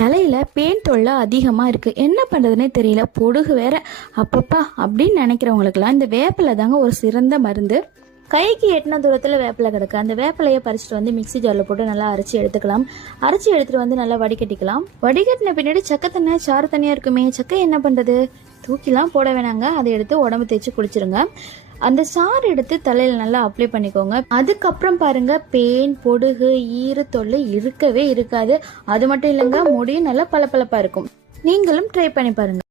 தலையில் பேன் தொல்லை அதிகமாக இருக்குது, என்ன பண்ணுறதுனே தெரியல, பொடுகு வேற அப்பப்பா அப்படின்னு நினைக்கிறவங்களுக்குலாம் இந்த வேப்பிலை தாங்க ஒரு சிறந்த மருந்து. கைக்கு எட்டின தூரத்தில் வேப்பிலை கிடக்கு. அந்த வேப்பிலையை பறிச்சுட்டு வந்து மிக்ஸி ஜாரில் போட்டு நல்லா அரைச்சி எடுத்துக்கலாம். அரைச்சி எடுத்துகிட்டு வந்து நல்லா வடிகட்டிக்கலாம். வடிகட்டின பின்னாடி சக்கை தண்ணி சாறு தண்ணியாக இருக்குமே, சக்கை என்ன பண்ணுறது, தூக்கிலாம் போட வேணாங்க, அதை எடுத்து உடம்பு தேய்ச்சி குடிச்சிருங்க. அந்த சாறு எடுத்து தலையில் நல்லா அப்ளை பண்ணிக்கோங்க. அதுக்கப்புறம் பாருங்க, பேன் பொடுகு ஈறு தொல்லை இருக்கவே இருக்காது. அது மட்டும் இல்லைங்க, முடியும் நல்லா பளபளப்பாக இருக்கும். நீங்களும் ட்ரை பண்ணி பாருங்க.